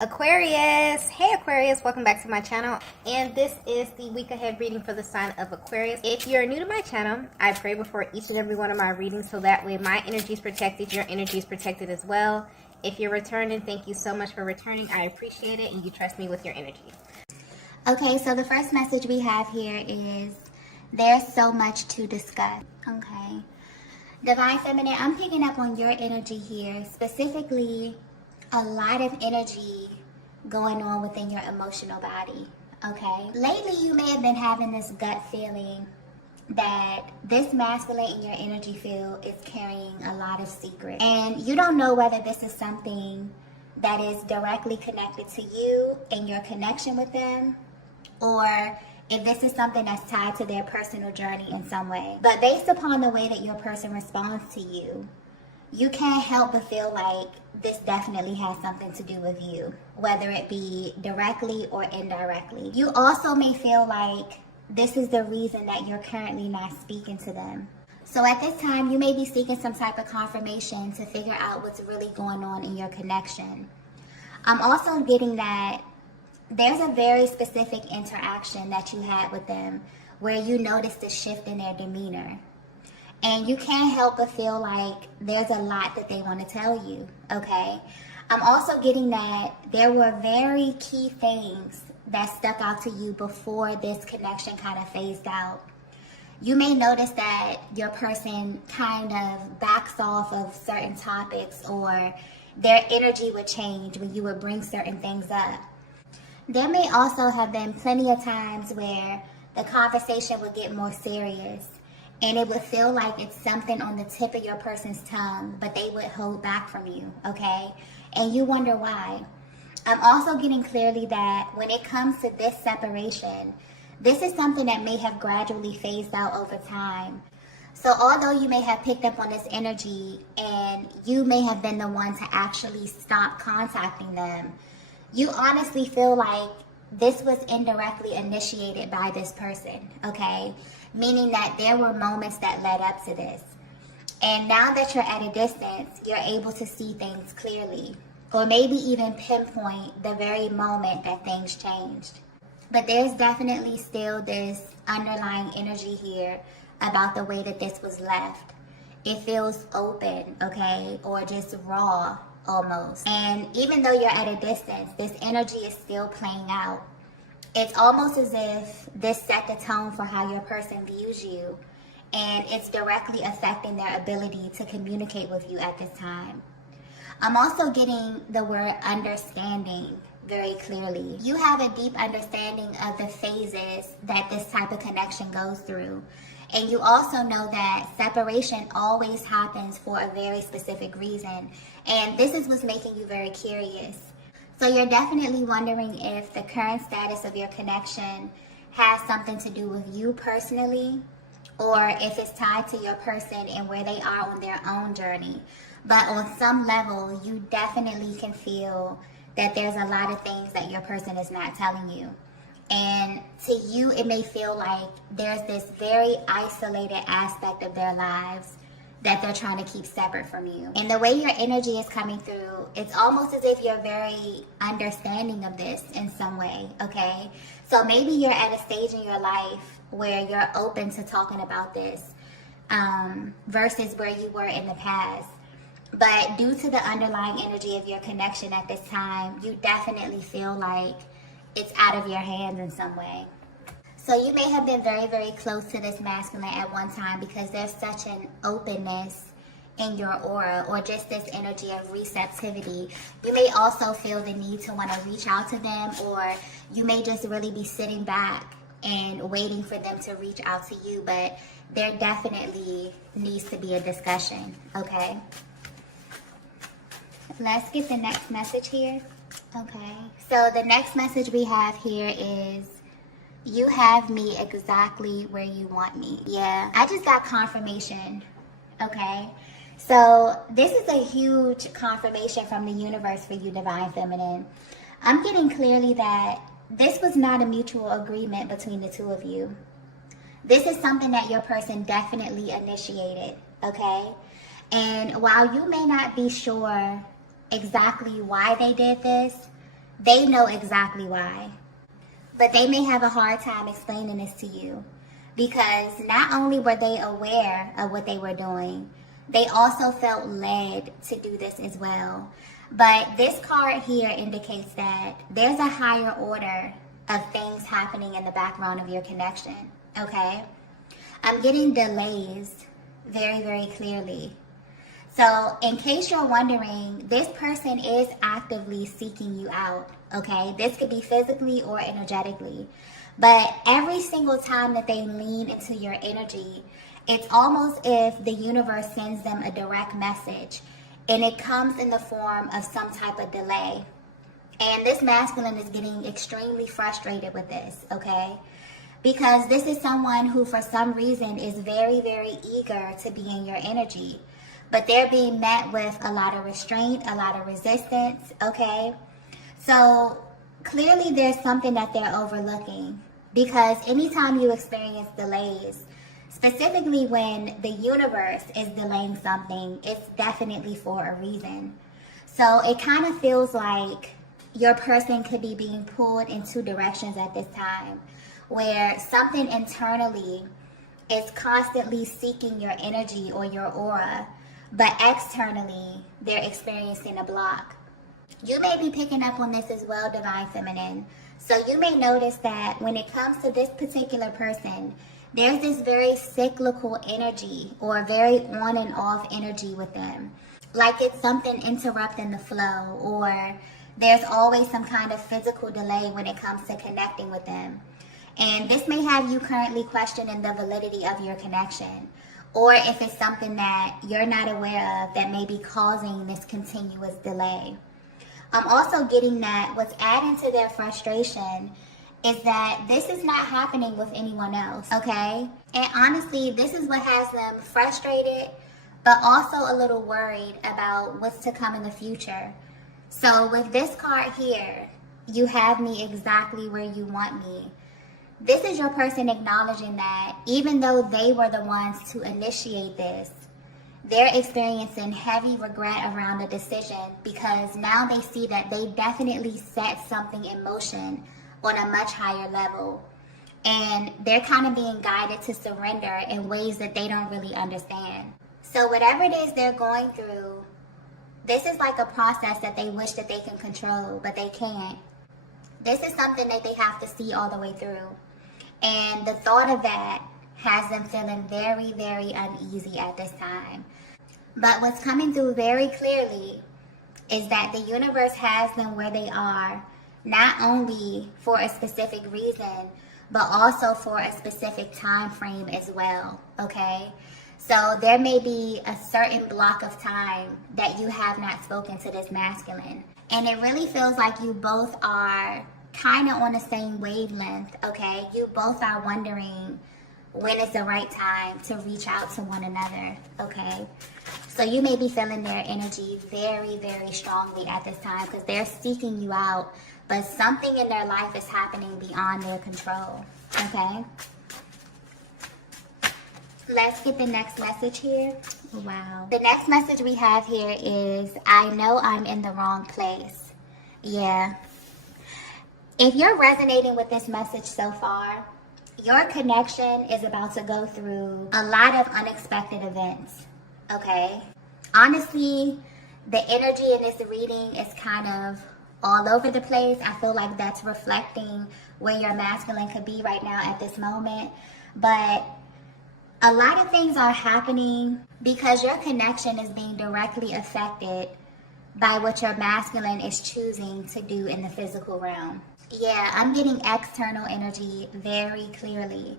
Aquarius, hey Aquarius, welcome back to my channel, and this is the week ahead reading for the sign of Aquarius. If you're new to my channel, I pray before each and every one of my readings so that way my energy is protected, your energy is protected as well. If you're returning, thank you so much for returning. I appreciate it, and you trust me with your energy. Okay, so the first message we have here is there's so much to discuss. Okay, Divine Feminine, I'm picking up on your energy here, specifically a lot of energy going on within your emotional body. Okay, lately you may have been having this gut feeling that this masculine in your energy field is carrying a lot of secrets, and you don't know whether this is something that is directly connected to you and your connection with them, or if this is something that's tied to their personal journey in some way. But based upon the way that your person responds to you, you can't help but feel like this definitely has something to do with you, whether it be directly or indirectly. You also may feel like this is the reason that you're currently not speaking to them. So at this time, you may be seeking some type of confirmation to figure out what's really going on in your connection. I'm also getting that there's a very specific interaction that you had with them where you noticed a shift in their demeanor. And you can't help but feel like there's a lot that they want to tell you, okay? I'm also getting that there were very key things that stuck out to you before this connection kind of phased out. You may notice that your person kind of backs off of certain topics, or their energy would change when you would bring certain things up. There may also have been plenty of times where the conversation would get more serious, and it would feel like it's something on the tip of your person's tongue, but they would hold back from you, okay? And you wonder why. I'm also getting clearly that when it comes to this separation, this is something that may have gradually phased out over time. So although you may have picked up on this energy and you may have been the one to actually stop contacting them, you honestly feel like this was indirectly initiated by this person, okay? Meaning that there were moments that led up to this. And now that you're at a distance, you're able to see things clearly, or maybe even pinpoint the very moment that things changed. But there's definitely still this underlying energy here about the way that this was left. It feels open, okay, or just raw almost. And even though you're at a distance, this energy is still playing out. It's almost as if this set the tone for how your person views you, and it's directly affecting their ability to communicate with you at this time. I'm also getting the word understanding very clearly. You have a deep understanding of the phases that this type of connection goes through. And you also know that separation always happens for a very specific reason. And this is what's making you very curious. So you're definitely wondering if the current status of your connection has something to do with you personally, or if it's tied to your person and where they are on their own journey. But on some level, you definitely can feel that there's a lot of things that your person is not telling you. And to you, it may feel like there's this very isolated aspect of their lives that they're trying to keep separate from you. And the way your energy is coming through, it's almost as if you're very understanding of this in some way, okay? So maybe you're at a stage in your life where you're open to talking about this versus where you were in the past. But due to the underlying energy of your connection at this time, you definitely feel like it's out of your hands in some way. So you may have been very, very close to this masculine at one time because there's such an openness in your aura, or just this energy of receptivity. You may also feel the need to want to reach out to them, or you may just really be sitting back and waiting for them to reach out to you, but there definitely needs to be a discussion, okay? Let's get the next message here. Okay, so the next message we have here is, you have me exactly where you want me. Yeah, I just got confirmation, okay? So this is a huge confirmation from the universe for you, Divine Feminine. I'm getting clearly that this was not a mutual agreement between the two of you. This is something that your person definitely initiated, okay? And while you may not be sure exactly why they did this, they know exactly why. But they may have a hard time explaining this to you because not only were they aware of what they were doing, they also felt led to do this as well. But this card here indicates that there's a higher order of things happening in the background of your connection, okay? I'm getting delays very, very clearly. So in case you're wondering, this person is actively seeking you out, okay? This could be physically or energetically. But every single time that they lean into your energy, it's almost if the universe sends them a direct message, and it comes in the form of some type of delay. And this masculine is getting extremely frustrated with this, okay? Because this is someone who for some reason is very, very eager to be in your energy. But they're being met with a lot of restraint, a lot of resistance, okay? So clearly there's something that they're overlooking. Because anytime you experience delays, specifically when the universe is delaying something, it's definitely for a reason. So it kind of feels like your person could be being pulled in two directions at this time, where something internally is constantly seeking your energy or your aura, but externally they're experiencing a block. You may be picking up on this as well, Divine Feminine. So you may notice that when it comes to this particular person, there's this very cyclical energy or very on and off energy with them. Like it's something interrupting the flow, or there's always some kind of physical delay when it comes to connecting with them. And this may have you currently questioning the validity of your connection, or if it's something that you're not aware of that may be causing this continuous delay. I'm also getting that what's adding to their frustration is that this is not happening with anyone else, okay? And honestly, this is what has them frustrated, but also a little worried about what's to come in the future. So with this card here, you have me exactly where you want me. This is your person acknowledging that even though they were the ones to initiate this, they're experiencing heavy regret around the decision because now they see that they definitely set something in motion on a much higher level. And they're kind of being guided to surrender in ways that they don't really understand. So whatever it is they're going through, this is like a process that they wish that they can control, but they can't. This is something that they have to see all the way through. And the thought of that has them feeling very, very uneasy at this time. But what's coming through very clearly is that the universe has them where they are, not only for a specific reason, but also for a specific time frame as well, okay? So there may be a certain block of time that you have not spoken to this masculine. And it really feels like you both are kind of on the same wavelength, okay? You both are wondering when is the right time to reach out to one another, okay? So you may be feeling their energy very, very strongly at this time because they're seeking you out, but something in their life is happening beyond their control, okay? Let's get the next message here. Wow. The next message we have here is, I know I'm in the wrong place. Yeah. If you're resonating with this message so far, your connection is about to go through a lot of unexpected events, okay? Honestly, the energy in this reading is kind of all over the place. I feel like that's reflecting where your masculine could be right now at this moment. But a lot of things are happening because your connection is being directly affected by what your masculine is choosing to do in the physical realm. Yeah, I'm getting external energy very clearly.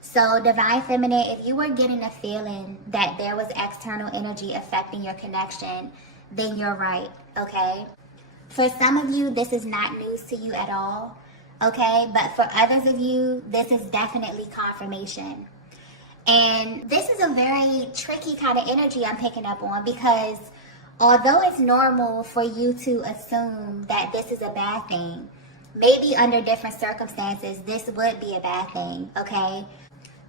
So Divine Feminine, if you were getting a feeling that there was external energy affecting your connection, then you're right, okay? For some of you, this is not news to you at all, okay? But for others of you, this is definitely confirmation. And this is a very tricky kind of energy I'm picking up on because although it's normal for you to assume that this is a bad thing, maybe under different circumstances, this would be a bad thing, okay?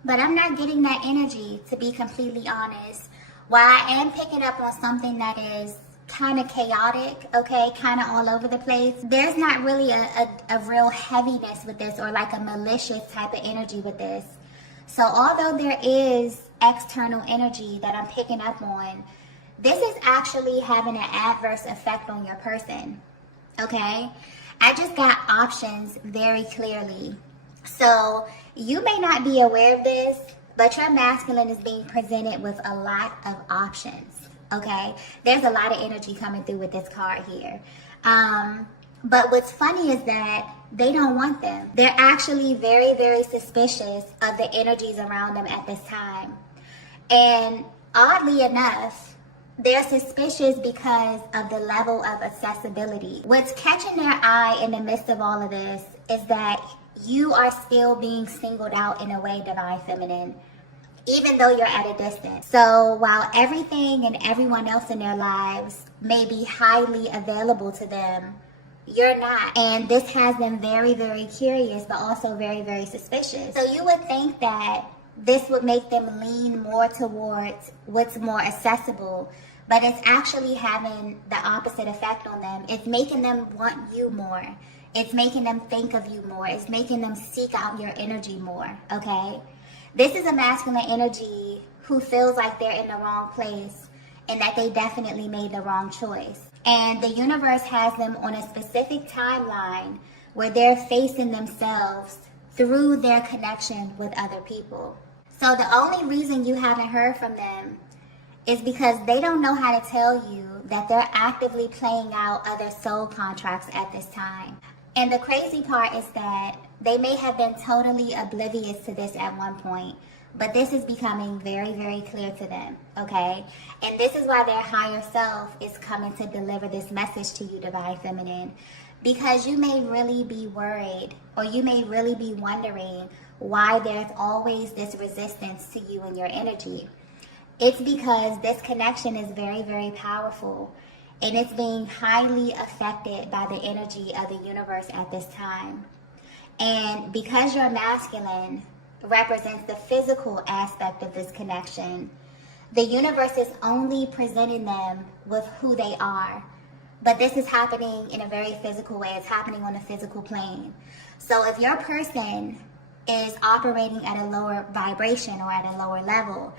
But I'm not getting that energy, to be completely honest. While I am picking up on something that is kind of chaotic, okay, kind of all over the place. There's not really a real heaviness with this, or like a malicious type of energy with this. So although there is external energy that I'm picking up on, this is actually having an adverse effect on your person, okay? I just got options very clearly. So you may not be aware of this, but your masculine is being presented with a lot of options, okay? There's a lot of energy coming through with this card here. But what's funny is that they don't want them. They're actually very, very suspicious of the energies around them at this time. And oddly enough, they're suspicious because of the level of accessibility. What's catching their eye in the midst of all of this is that you are still being singled out in a way, Divine Feminine, even though you're at a distance. So while everything and everyone else in their lives may be highly available to them, you're not. And this has them very, very curious, but also very, very suspicious. So you would think that this would make them lean more towards what's more accessible, but it's actually having the opposite effect on them. It's making them want you more. It's making them think of you more. It's making them seek out your energy more, okay? This is a masculine energy who feels like they're in the wrong place and that they definitely made the wrong choice. And the universe has them on a specific timeline where they're facing themselves through their connection with other people. So the only reason you haven't heard from them is because they don't know how to tell you that they're actively playing out other soul contracts at this time. And the crazy part is that they may have been totally oblivious to this at one point, but this is becoming very, very clear to them, okay? And this is why their higher self is coming to deliver this message to you, Divine Feminine, because you may really be worried, or you may really be wondering why there's always this resistance to you and your energy. It's because this connection is very, very powerful, and it's being highly affected by the energy of the universe at this time. And because your masculine represents the physical aspect of this connection, the universe is only presenting them with who they are. But this is happening in a very physical way. It's happening on a physical plane. So if your person is operating at a lower vibration or at a lower level,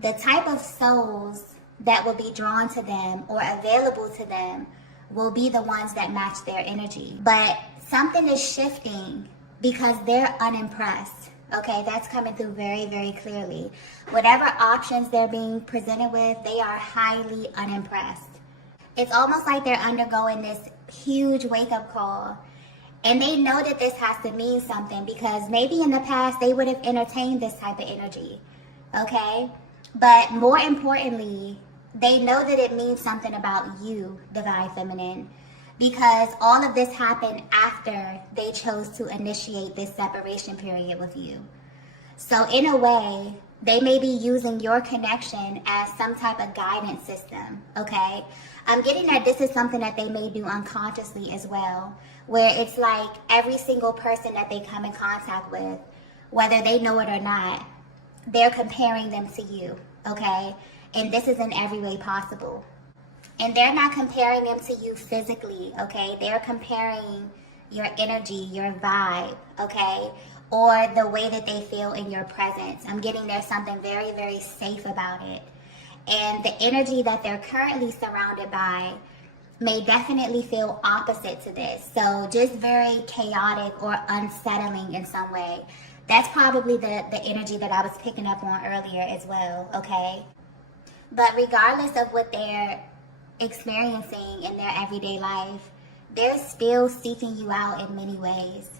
the type of souls that will be drawn to them or available to them will be the ones that match their energy. But something is shifting because they're unimpressed. Okay, that's coming through very, very clearly. Whatever options they're being presented with, they are highly unimpressed. It's almost like they're undergoing this huge wake-up call. And they know that this has to mean something because maybe in the past they would have entertained this type of energy. Okay? But more importantly, they know that it means something about you, Divine Feminine, because all of this happened after they chose to initiate this separation period with you. So in a way, they may be using your connection as some type of guidance system, okay? I'm getting that this is something that they may do unconsciously as well, where it's like every single person that they come in contact with, whether they know it or not, they're comparing them to you, okay? And this is in every way possible. And they're not comparing them to you physically, okay? They're comparing your energy, your vibe, okay? Or the way that they feel in your presence. I'm getting there's something very, very safe about it. And the energy that they're currently surrounded by may definitely feel opposite to this. So just very chaotic or unsettling in some way. That's probably the energy that I was picking up on earlier as well, okay? But regardless of what they're experiencing in their everyday life, they're still seeking you out in many ways.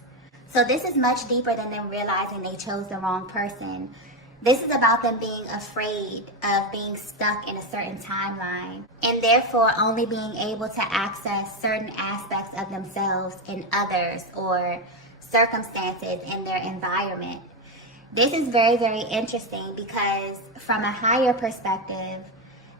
So this is much deeper than them realizing they chose the wrong person. This is about them being afraid of being stuck in a certain timeline and therefore only being able to access certain aspects of themselves in others or circumstances in their environment. This is very, very interesting because from a higher perspective,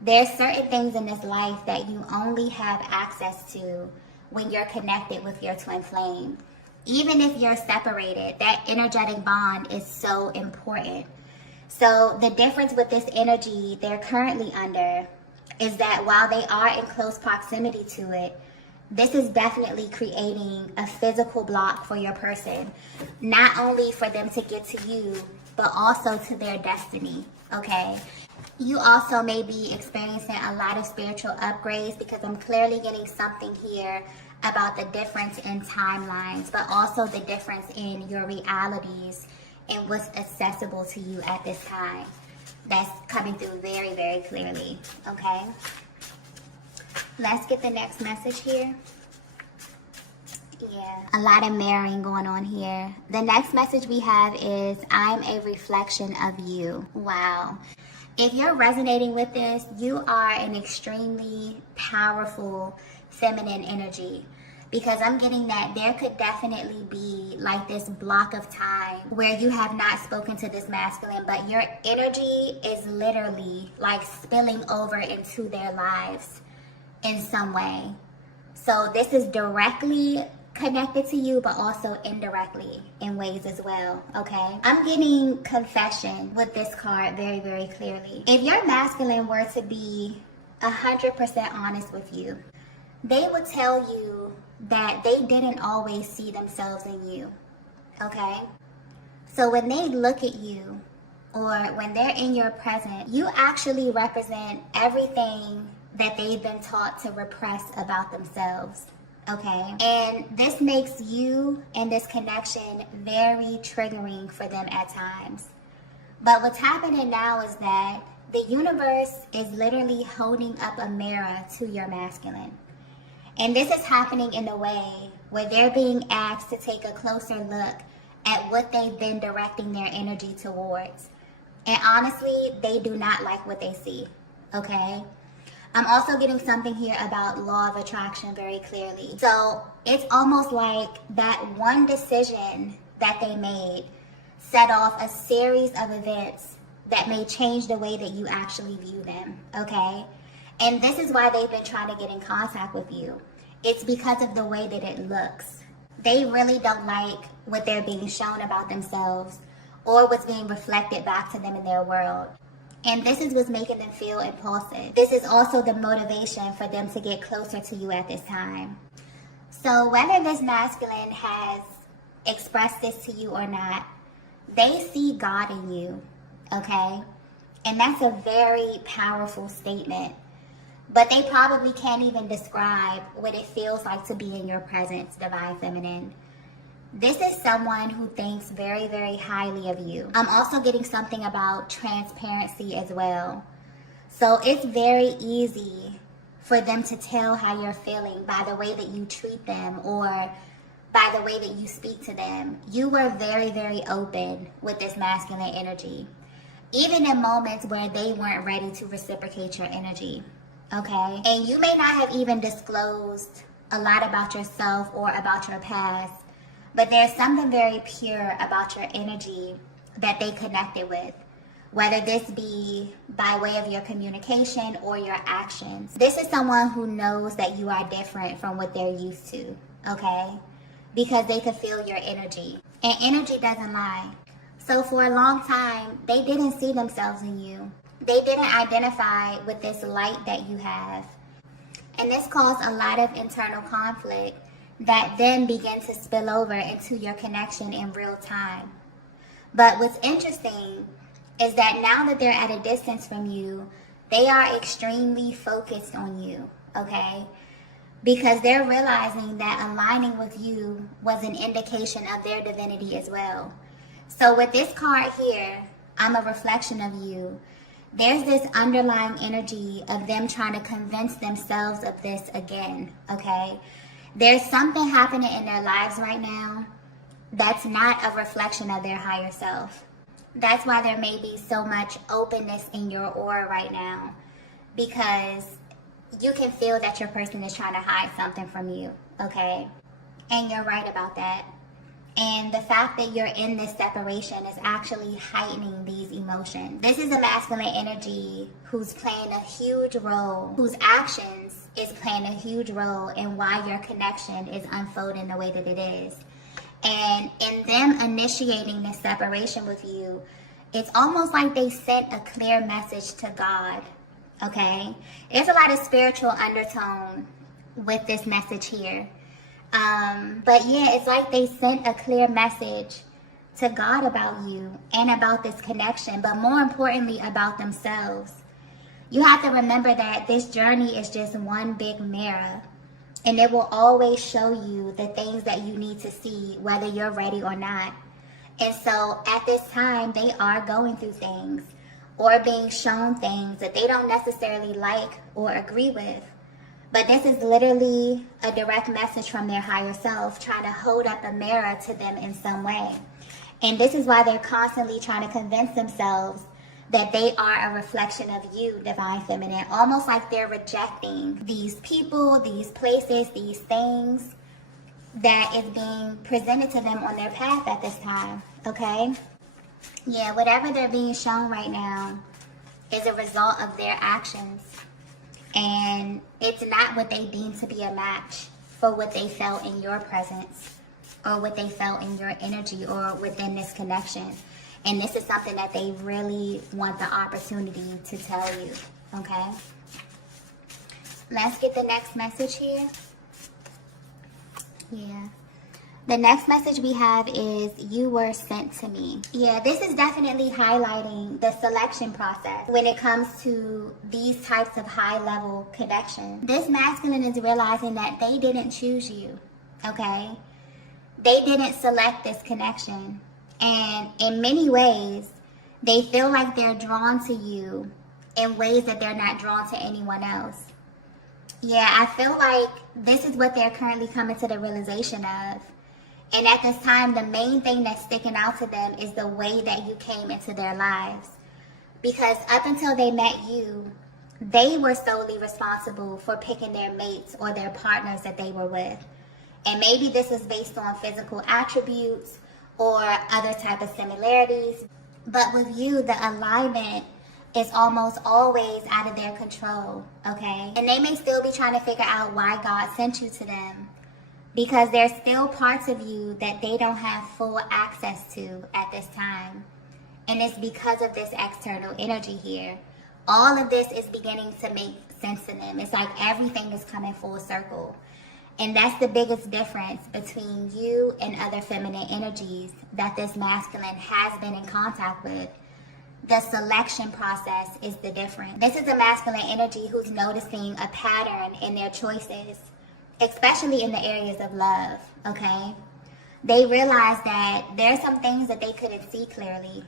there's certain things in this life that you only have access to when you're connected with your twin flame. Even if you're separated, that energetic bond is so important. So the difference with this energy they're currently under is that while they are in close proximity to it, this is definitely creating a physical block for your person, not only for them to get to you, but also to their destiny, okay? You also may be experiencing a lot of spiritual upgrades, because I'm clearly getting something here about the difference in timelines, but also the difference in your realities and what's accessible to you at this time. That's coming through very, very clearly, okay? Let's get the next message here. Yeah, a lot of mirroring going on here. The next message we have is, I'm a reflection of you. Wow. If you're resonating with this, you are an extremely powerful feminine energy, because I'm getting that there could definitely be like this block of time where you have not spoken to this masculine, but your energy is literally like spilling over into their lives in some way. So this is directly connected to you, but also indirectly in ways as well, okay? I'm getting confession with this card very, very clearly. If your masculine were to be 100% honest with you, they would tell you that they didn't always see themselves in you, okay? So when they look at you, or when they're in your presence, you actually represent everything that they've been taught to repress about themselves, okay? And this makes you and this connection very triggering for them at times. But what's happening now is that the universe is literally holding up a mirror to your masculine. And this is happening in a way where they're being asked to take a closer look at what they've been directing their energy towards. And honestly, they do not like what they see, okay? I'm also getting something here about law of attraction very clearly. So it's almost like that one decision that they made set off a series of events that may change the way that you actually view them, okay? And this is why they've been trying to get in contact with you. It's because of the way that it looks. They really don't like what they're being shown about themselves or what's being reflected back to them in their world. And this is what's making them feel impulsive. This is also the motivation for them to get closer to you at this time. So whether this masculine has expressed this to you or not, they see God in you, okay? And that's a very powerful statement. But they probably can't even describe what it feels like to be in your presence, Divine Feminine. This is someone who thinks very, very highly of you. I'm also getting something about transparency as well. So it's very easy for them to tell how you're feeling by the way that you treat them or by the way that you speak to them. You were very, very open with this masculine energy, even in moments where they weren't ready to reciprocate your energy, okay? And you may not have even disclosed a lot about yourself or about your past, but there's something very pure about your energy that they connected with, whether this be by way of your communication or your actions. This is someone who knows that you are different from what they're used to, okay? Because they could feel your energy. And energy doesn't lie. So for a long time, they didn't see themselves in you. They didn't identify with this light that you have. And this caused a lot of internal conflict that then began to spill over into your connection in real time. But what's interesting is that now that they're at a distance from you, they are extremely focused on you, okay? Because they're realizing that aligning with you was an indication of their divinity as well. So with this card here, I'm a reflection of you. There's this underlying energy of them trying to convince themselves of this again, okay? There's something happening in their lives right now that's not a reflection of their higher self. That's why there may be so much openness in your aura right now, because you can feel that your person is trying to hide something from you, okay? And you're right about that. And the fact that you're in this separation is actually heightening these emotions. This is a masculine energy who's playing a huge role, whose actions is playing a huge role in why your connection is unfolding the way that it is. And in them initiating this separation with you, it's almost like they sent a clear message to God, okay? There's a lot of spiritual undertone with this message here. But yeah, it's like they sent a clear message to God about you and about this connection, but more importantly about themselves. You have to remember that this journey is just one big mirror, and it will always show you the things that you need to see, whether you're ready or not. And so at this time, they are going through things or being shown things that they don't necessarily like or agree with. But this is literally a direct message from their higher self trying to hold up a mirror to them in some way. And this is why they're constantly trying to convince themselves that they are a reflection of you, Divine Feminine. Almost like they're rejecting these people, these places, these things that is being presented to them on their path at this time, okay? Yeah, whatever they're being shown right now is a result of their actions. And it's not what they deem to be a match for what they felt in your presence or what they felt in your energy or within this connection. And this is something that they really want the opportunity to tell you, okay? Let's get the next message here. Yeah. The next message we have is, you were sent to me. Yeah, this is definitely highlighting the selection process when it comes to these types of high-level connections. This masculine is realizing that they didn't choose you, okay? They didn't select this connection. And in many ways, they feel like they're drawn to you in ways that they're not drawn to anyone else. Yeah, I feel like this is what they're currently coming to the realization of. And at this time, the main thing that's sticking out to them is the way that you came into their lives. Because up until they met you, they were solely responsible for picking their mates or their partners that they were with. And maybe this is based on physical attributes or other type of similarities. But with you, the alignment is almost always out of their control, okay? And they may still be trying to figure out why God sent you to them, because there's still parts of you that they don't have full access to at this time. And it's because of this external energy here. All of this is beginning to make sense to them. It's like everything is coming full circle. And that's the biggest difference between you and other feminine energies that this masculine has been in contact with. The selection process is the difference. This is a masculine energy who's noticing a pattern in their choices, especially in the areas of love, okay? They realize that there's some things that they couldn't see clearly.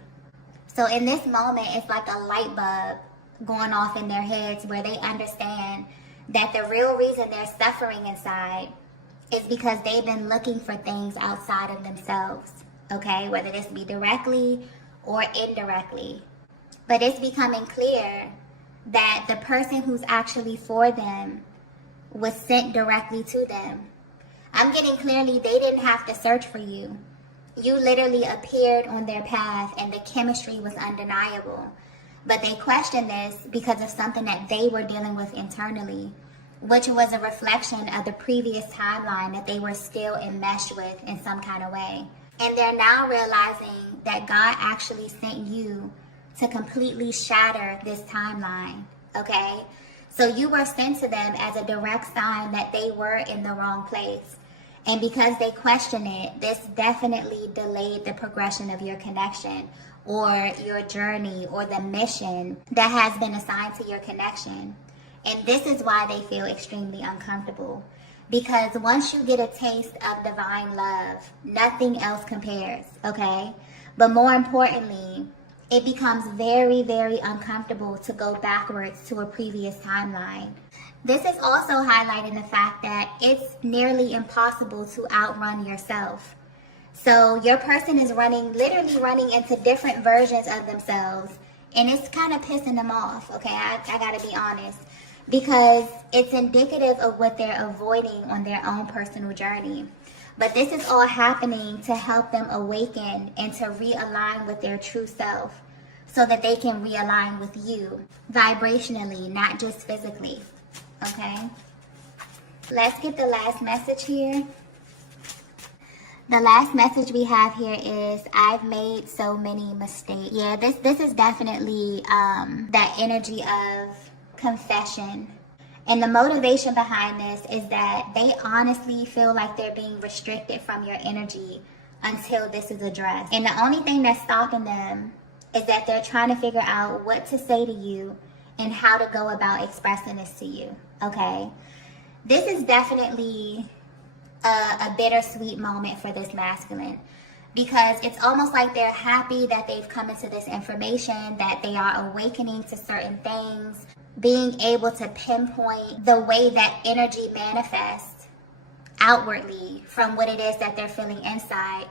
So in this moment, it's like a light bulb going off in their heads where they understand that the real reason they're suffering inside is because they've been looking for things outside of themselves, okay? Whether this be directly or indirectly. But it's becoming clear that the person who's actually for them was sent directly to them. I'm getting clearly they didn't have to search for you. You literally appeared on their path and the chemistry was undeniable. But they questioned this because of something that they were dealing with internally, which was a reflection of the previous timeline that they were still enmeshed with in some kind of way. And they're now realizing that God actually sent you to completely shatter this timeline, okay? So you were sent to them as a direct sign that they were in the wrong place. And because they questioned it, this definitely delayed the progression of your connection or your journey or the mission that has been assigned to your connection. And this is why they feel extremely uncomfortable. Because once you get a taste of divine love, nothing else compares, okay? But more importantly, it becomes very, very uncomfortable to go backwards to a previous timeline. This is also highlighting the fact that it's nearly impossible to outrun yourself. So your person is literally running into different versions of themselves, and it's kind of pissing them off, okay? I gotta be honest, because it's indicative of what they're avoiding on their own personal journey. But this is all happening to help them awaken and to realign with their true self so that they can realign with you vibrationally, not just physically, okay? Let's get the last message here. The last message we have here is, I've made so many mistakes. Yeah, this is definitely that energy of confession. And the motivation behind this is that they honestly feel like they're being restricted from your energy until this is addressed. And the only thing that's stopping them is that they're trying to figure out what to say to you and how to go about expressing this to you, okay? This is definitely a bittersweet moment for this masculine, because it's almost like they're happy that they've come into this information, that they are awakening to certain things, being able to pinpoint the way that energy manifests outwardly from what it is that they're feeling inside.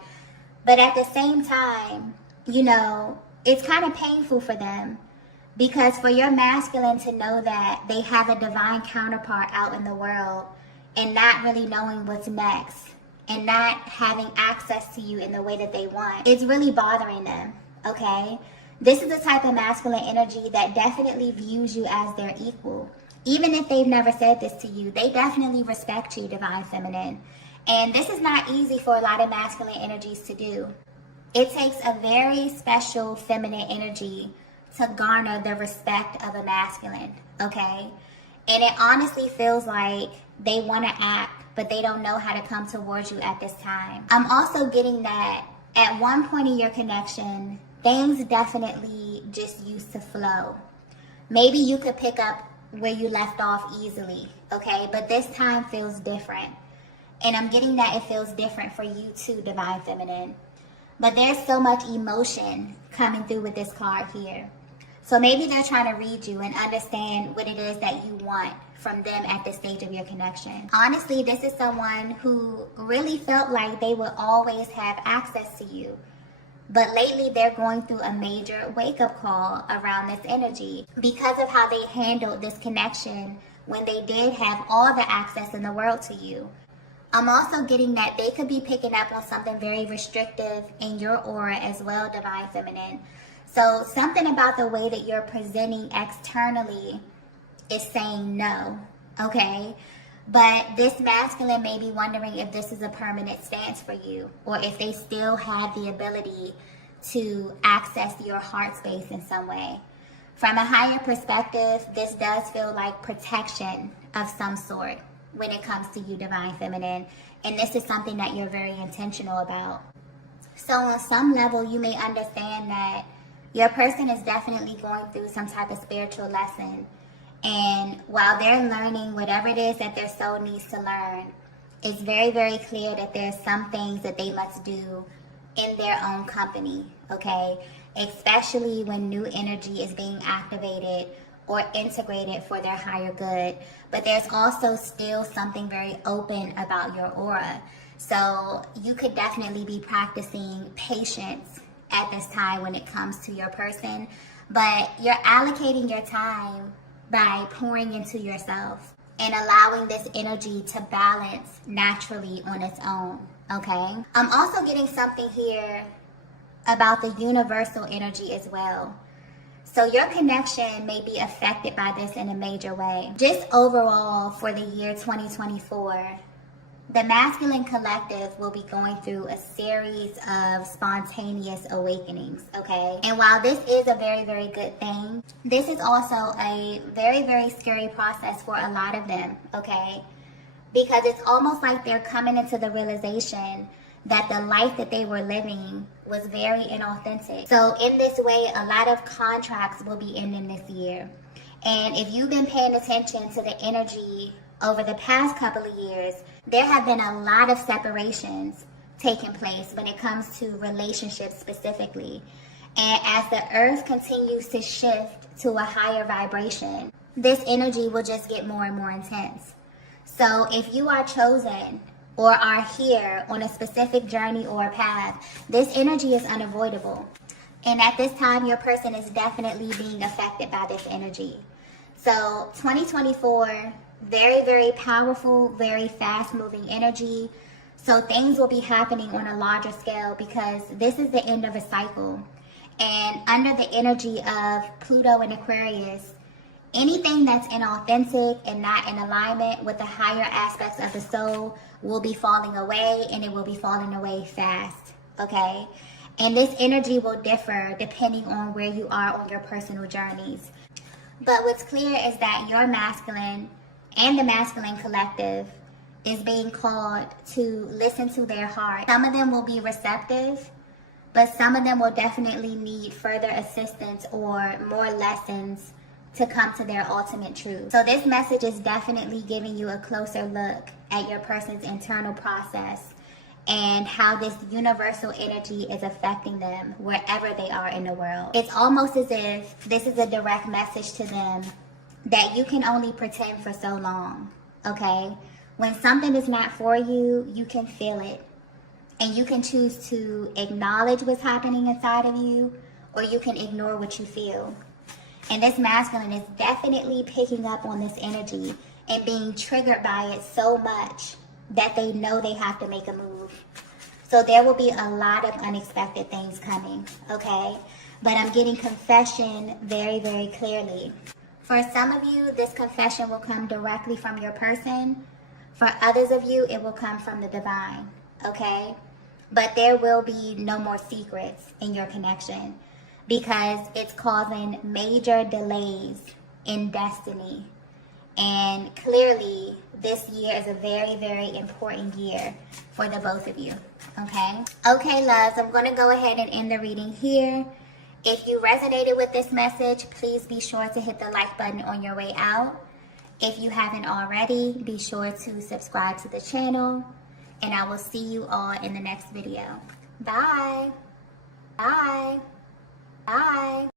But at the same time, you know, it's kind of painful for them, because for your masculine to know that they have a divine counterpart out in the world and not really knowing what's next and not having access to you in the way that they want, it's really bothering them, okay? This is the type of masculine energy that definitely views you as their equal. Even if they've never said this to you, they definitely respect you, divine feminine. And this is not easy for a lot of masculine energies to do. It takes a very special feminine energy to garner the respect of a masculine, okay? And it honestly feels like they want to act, but they don't know how to come towards you at this time. I'm also getting that at one point in your connection, things definitely just used to flow. Maybe you could pick up where you left off easily, okay? But this time feels different. And I'm getting that it feels different for you too, divine feminine. But there's so much emotion coming through with this card here. So maybe they're trying to read you and understand what it is that you want from them at this stage of your connection. Honestly, this is someone who really felt like they would always have access to you. But lately, they're going through a major wake-up call around this energy because of how they handled this connection when they did have all the access in the world to you. I'm also getting that they could be picking up on something very restrictive in your aura as well, divine feminine. So something about the way that you're presenting externally is saying no, okay? But this masculine may be wondering if this is a permanent stance for you, or if they still have the ability to access your heart space in some way. From a higher perspective, this does feel like protection of some sort when it comes to you, divine feminine. And this is something that you're very intentional about. So on some level, you may understand that your person is definitely going through some type of spiritual lesson. And while they're learning whatever it is that their soul needs to learn, it's very, very clear that there's some things that they must do in their own company, okay? Especially when new energy is being activated or integrated for their higher good. But there's also still something very open about your aura. So you could definitely be practicing patience at this time when it comes to your person. But you're allocating your time by pouring into yourself and allowing this energy to balance naturally on its own, okay? I'm also getting something here about the universal energy as well. So your connection may be affected by this in a major way. Just overall for the year 2024, the masculine collective will be going through a series of spontaneous awakenings, okay? And while this is a very, very good thing, this is also a very, very scary process for a lot of them, okay? Because it's almost like they're coming into the realization that the life that they were living was very inauthentic. So in this way, a lot of contracts will be ending this year. And if you've been paying attention to the energy over the past couple of years, there have been a lot of separations taking place when it comes to relationships specifically. And as the earth continues to shift to a higher vibration, this energy will just get more and more intense. So if you are chosen or are here on a specific journey or a path, this energy is unavoidable. And at this time, your person is definitely being affected by this energy. So 2024, very, very powerful, very fast-moving energy. So things will be happening on a larger scale because this is the end of a cycle. And under the energy of Pluto and Aquarius, anything that's inauthentic and not in alignment with the higher aspects of the soul will be falling away, and it will be falling away fast, okay? And this energy will differ depending on where you are on your personal journeys. But what's clear is that your masculine and the masculine collective is being called to listen to their heart. Some of them will be receptive, but some of them will definitely need further assistance or more lessons to come to their ultimate truth. So this message is definitely giving you a closer look at your person's internal process and how this universal energy is affecting them wherever they are in the world. It's almost as if this is a direct message to them that you can only pretend for so long, okay? When something is not for you, you can feel it. And you can choose to acknowledge what's happening inside of you, or you can ignore what you feel. And this masculine is definitely picking up on this energy and being triggered by it so much that they know they have to make a move. So there will be a lot of unexpected things coming, okay? But I'm getting confession very, very clearly. For some of you, this confession will come directly from your person. For others of you, it will come from the divine, okay? But there will be no more secrets in your connection because it's causing major delays in destiny. And clearly, this year is a very, very important year for the both of you, okay? Okay, loves, I'm going to go ahead and end the reading here. If you resonated with this message, please be sure to hit the like button on your way out. If you haven't already, be sure to subscribe to the channel. And I will see you all in the next video. Bye. Bye. Bye.